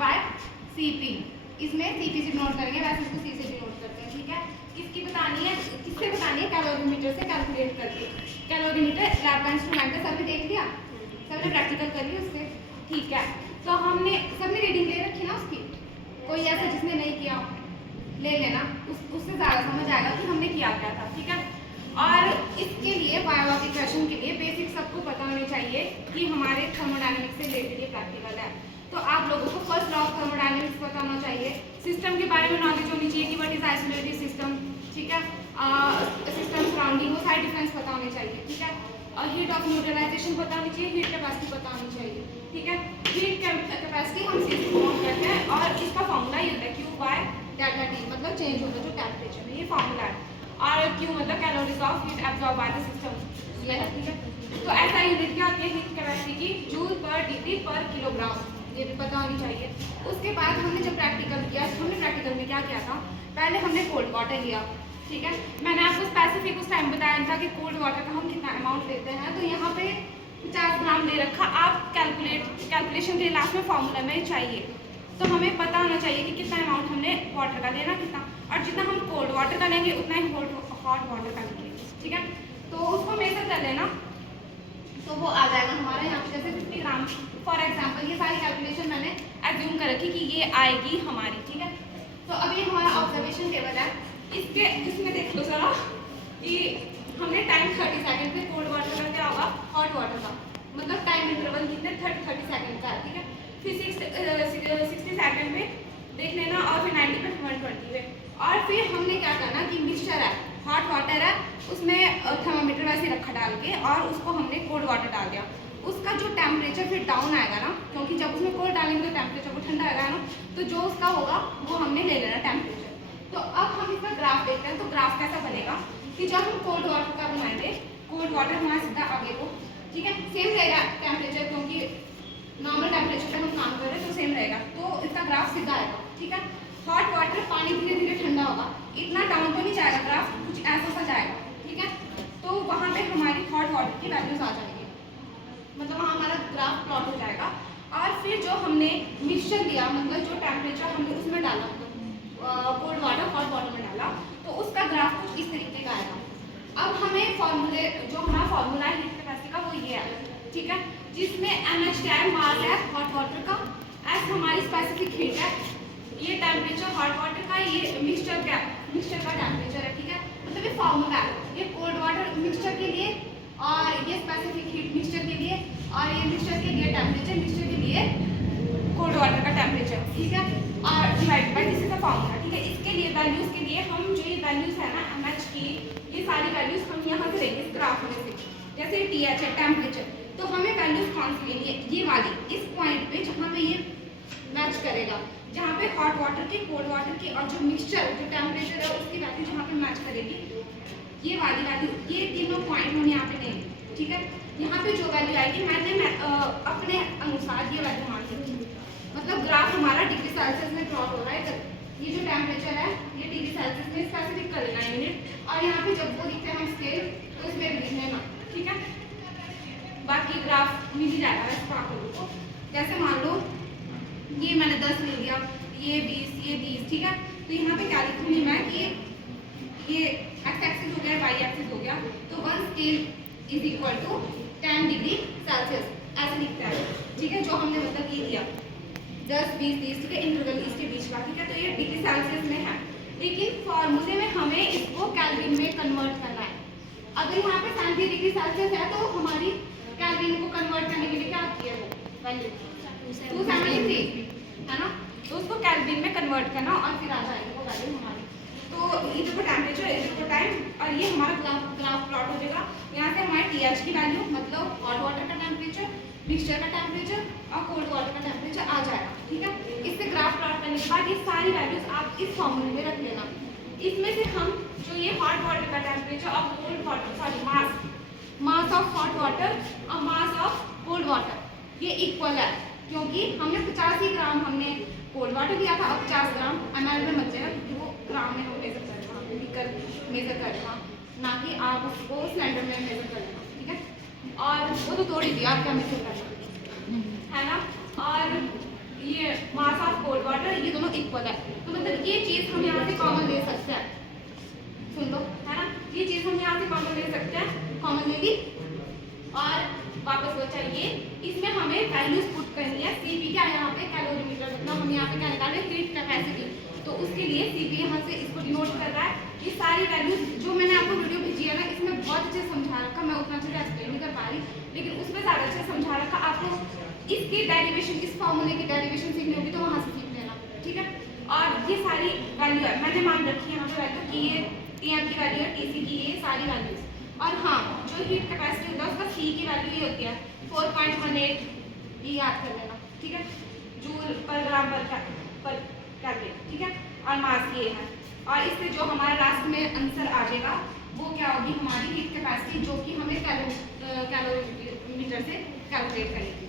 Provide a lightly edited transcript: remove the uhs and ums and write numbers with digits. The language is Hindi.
Bye Cp। इसमें Cp से नोट करेंगे, वैसे इसको C से भी नोट करते हैं, ठीक है। किसकी बतानी है, किससे बतानी है, कैलोरीमीटर से कैलकुलेट करके। कैलोरीमीटर लैब का इंस्ट्रूमेंट है, सबने देख लिया, सबने प्रैक्टिकल कर लिया उससे, ठीक है। तो हमने सबने रीडिंग ले रखी ना उसकी, कोई ऐसा जिसने नहीं किया ले लेना, उससे ज़्यादा समझ आएगा कि हमने किया क्या था, ठीक है। और इसके लिए बायो के क्वेश्चन के लिए बेसिक सबको पता होनी चाहिए कि हमारे थर्मोडायनेमिक्स से रिलेटेड ये प्रैक्टिकल है। तो आप लोगों को फर्स्ट लॉ ऑफ थर्मोडायनेमिक्स पता होना चाहिए, सिस्टम के बारे में नॉलेज होनी चाहिए कि व्हाट इज आइसोलेटेड सिस्टम, ठीक है। सिस्टम सराउंडिंग वो सारे डिफरेंस पता होने चाहिए, ठीक है। हीट ऑफ न्यूट्रलाइजेशन पता होनी चाहिए, हीट कैपेसिटी पता होनी चाहिए, ठीक है। हीट कैपेसिटी हम C से नोट करते हैं और इसका फॉर्मूला ये होता है Q बाय डेल्टा T, मतलब चेंज होता है जो टेम्परेचर में, ये फॉर्मूला है। और Q मतलब calories of heat absorb by the system, ये है, ठीक है। तो ऐसा यूनिट क्या होती है हीट कैपेसिटी की, जूल पर डिग्री पर किलोग्राम, ये भी पता होनी चाहिए। उसके बाद हमने जब प्रैक्टिकल किया, हमने प्रैक्टिकल में क्या किया था, पहले हमने कोल्ड वाटर लिया, ठीक है। मैंने आपको स्पेसिफिक उस टाइम बताया था कि कोल्ड वाटर का हम कितना अमाउंट लेते हैं, तो यहाँ पे 50 ग्राम ले रखा। आप कैलकुलेशन के लास्ट में फॉर्मूला में चाहिए, तो हमें पता होना चाहिए कि कितना अमाउंट हमने वाटर का लेना कितना, और जितना हम कोल्ड वाटर का लेंगे उतना ही हॉट वाटर का लेंगे, ठीक है। तो उसको मेजर कर लेना, तो वो आ जाएगा हमारा यहाँ पे जैसे 50 ग्राम फॉर एग्जाम्पल। ये सारी कैलकुलेशन मैंने एज्यूम कर रखी कि ये आएगी हमारी, ठीक है। तो अभी हमारा ऑब्जर्वेशन टेबल है, इसमें देख लो जरा कि हमने टाइम 30 सेकंड पे कोल्ड वाटर का क्या होगा, हॉट वाटर का, मतलब टाइम इंटरवल कितने 30 सेकंड का है, ठीक है। फिर 60 सेकंड में देख लेना, और फिर 90 पे 120 पे। और फिर हमने क्या करना कि मिक्सचर है, हॉट वाटर है, उसमें थर्मामीटर वैसे रखा डाल के, और उसको हमने कोल्ड वाटर डाल दिया। उसका जो टेम्परेचर फिर डाउन आएगा ना, क्योंकि जब उसमें कोल्ड डालेंगे तो टेम्परेचर वो ठंडा आएगा ना, तो जो उसका होगा वो हमने ले लेना टेम्परेचर। तो अब हम इसका ग्राफ देखते हैं। तो ग्राफ कैसा बनेगा कि जब हम कोल्ड वाटर का बनाएंगे, कोल्ड वाटर हमारा सीधा आगे को, ठीक है, सेम रहेगा टेम्परेचर, क्योंकि नॉर्मल टेम्परेचर पे हम काम कर रहे हैं तो सेम रहेगा, तो इसका ग्राफ सीधा आएगा, ठीक है। हॉट वाटर पानी धीरे धीरे ठंडा होगा, इतना डाउन तो नहीं जाएगा ग्राफ, कुछ ऐसा सा जाएगा, ठीक है। तो वहाँ पे हमारी हॉट वाटर की वैल्यूज आ जाएंगी, मतलब वहाँ हमारा ग्राफ प्लॉट हो जाएगा। और फिर जो हमने मिक्सचर लिया, मतलब जो टेम्परेचर हमने उसमें डाला, कोल्ड वाटर हॉट वाटर में डाला, तो उसका ग्राफ कुछ इस तरीके का आएगा। अब हमें फॉर्मूले, जो हमारा फॉर्मूला है हीट कैपेसिटी का, वो ये है, ठीक है, जिसमें mH क्या है, मास है हॉट वाटर का, S हमारी स्पेसिफिक हीट है, ये टेम्परेचर हॉट वाटर का, ये मिक्सचर का टेम्परेचर है, ठीक है। मतलब ये फॉर्मूला है, ये कोल्ड वाटर मिक्सचर के लिए, और ये स्पेसिफिक हीट मिक्सचर के लिए, और ये मिक्सचर के लिए टेम्परेचर, मिक्सचर के लिए कोल्ड वाटर का टेम्परेचर, ठीक है। और divide by this is the formula, ठीक है। इसके लिए वैल्यूज के लिए हम जो ये वैल्यूज है ना mH की, ये सारी वैल्यूज हम यहाँ से लेंगे इस ग्राफ में से, जैसे TH है टेम्परेचर, तो हमें वैल्यूज कौन सी लेनी है, ये वाली, इस पॉइंट पे जहाँ पे ये मैच करेगा, जहाँ पे हॉट वाटर की, कोल्ड वाटर की, और जो मिक्सचर जो टेम्परेचर है उसकी वैल्यू जहाँ पे मैच करेगी, ये वाली वैल्यू, ये तीनों पॉइंट हम यहाँ पे लेंगे, ठीक है। यहाँ पे जो वैल्यू आएगी मैंने अपने अनुसार ये वैल्यू मान ली, मतलब ग्राफ हमारा डिग्री सेल्सियस में प्लॉट हो रहा है। ये जो टेम्परेचर है ये डिग्री सेल्सियस में स्पेसिफिक कर लेना यूनिट, और यहाँ पे जब वो लिखते हैं हम स्केल, तो इसमें भी लिख लेना, ठीक है। बाकी ग्राफ मिल ही जाएगा इसको आप लोगों को। जैसे मान लो ये मैंने 10 ले लिया, ये 20, ये 30, ठीक है। तो यहाँ पे क्या लिखूंगी मैं कि ये एक्स एक्सिस हो गया, वाई एक्सिस हो गया, तो 1 scale is equal to 10 degree Celsius, ऐसे लिखता है, ठीक है। जो हमने मतलब ये दिया 10, 20, 30, ठीक है, इंटरवल इसके बीच का, ठीक है। तो ये डिग्री सेल्सियस में है, लेकिन फॉर्मूले में हमें इसको केल्विन में कन्वर्ट करना है। अगर यहाँ पे 70 डिग्री सेल्सियस है, तो हमारी केल्विन को कन्वर्ट करने के लिए क्या आती है वो वैल्यू 273 है ना, तो उसको केल्विन में कन्वर्ट करना, और फिर आ जाएगी वो वैल्यू हमारी। तो ये देखो टेम्परेचर, ये देखो टाइम, और ये हमारा ग्राफ प्लॉट हो जाएगा। यहाँ से हमारे TH की वैल्यू, मतलब हॉट वाटर का टेम्परेचर, मिक्सचर का टेम्परेचर और कोल्ड वाटर का टेम्परेचर आ जाएगा, ठीक है। इससे ग्राफ प्लॉट करने के बाद ये सारी वैल्यूज आप इस फॉर्मूले में रख लेना। इसमें से हम जो ये हॉट वाटर का टेम्परेचर और cold water, sorry mass of hot water और मास ऑफ कोल्ड वाटर ये इक्वल है, क्योंकि हमने 85 ग्राम हमने कोल्ड वाटर लिया था, अब 50 ग्राम ml में मत जाएगा, क्योंकि वो ग्राम में हम मेजर कर रहे हैं, लीटर मेजर कर रहे हैं, ना कि आप उसको सिलेंडर में मेजर कर लेना, ठीक है। और वो तो तोड़ ही दिया, आप क्या मेजर करना है ना। और ये मास ऑफ कोल्ड वाटर, ये दोनों इक्वल है। तो मतलब ये चीज हम यहाँ से कॉमन ले सकते हैं, सुन लो, है ना, ये चीज हम यहाँ से कॉमन ले सकते हैं, कॉमन ले ली और वापस बचा ये। इसमें हमें वैल्यूज पुट करनी है। सीपी क्या है यहाँ पे, कैलोरीमीटर, मतलब हम यहाँ पे क्या निकाल रहे हैं, हीट कैपेसिटी। तो उसके लिए सीपी यहाँ से इसको डिनोट कर रहा है। ये सारी वैल्यूज जो मैंने आपको वीडियो भेजी है ना, इसमें बहुत अच्छे समझा रखा, मैं उतना अच्छे से एक्सप्लेन नहीं कर पा रही, लेकिन उसमें ज़्यादा अच्छे समझा रखा। आपको इसकी डेरिवेशन, इस फॉर्मूले की डेरिवेशन सीखनी होगी तो वहाँ से सीख लेना, ठीक है। और ये सारी वैल्यू है, मैंने मान रखी है यहाँ पे वैल्यू की, ये टीएम की वैल्यू है, टीसी की, ये सारी वैल्यूज। और हाँ, जो हीट कैपेसिटी होता है उसका सी की वैल्यू ये होती है 4.18, ये याद कर लेना, ठीक है, जूल पर ग्राम पर कैलोरी, ठीक है। और मास ये है, और इससे जो हमारा लास्ट में आंसर आ जाएगा वो क्या होगी, हमारी हीट कैपेसिटी, जो कि हमें कैलोरीमीटर से कैलकुलेट करेगी।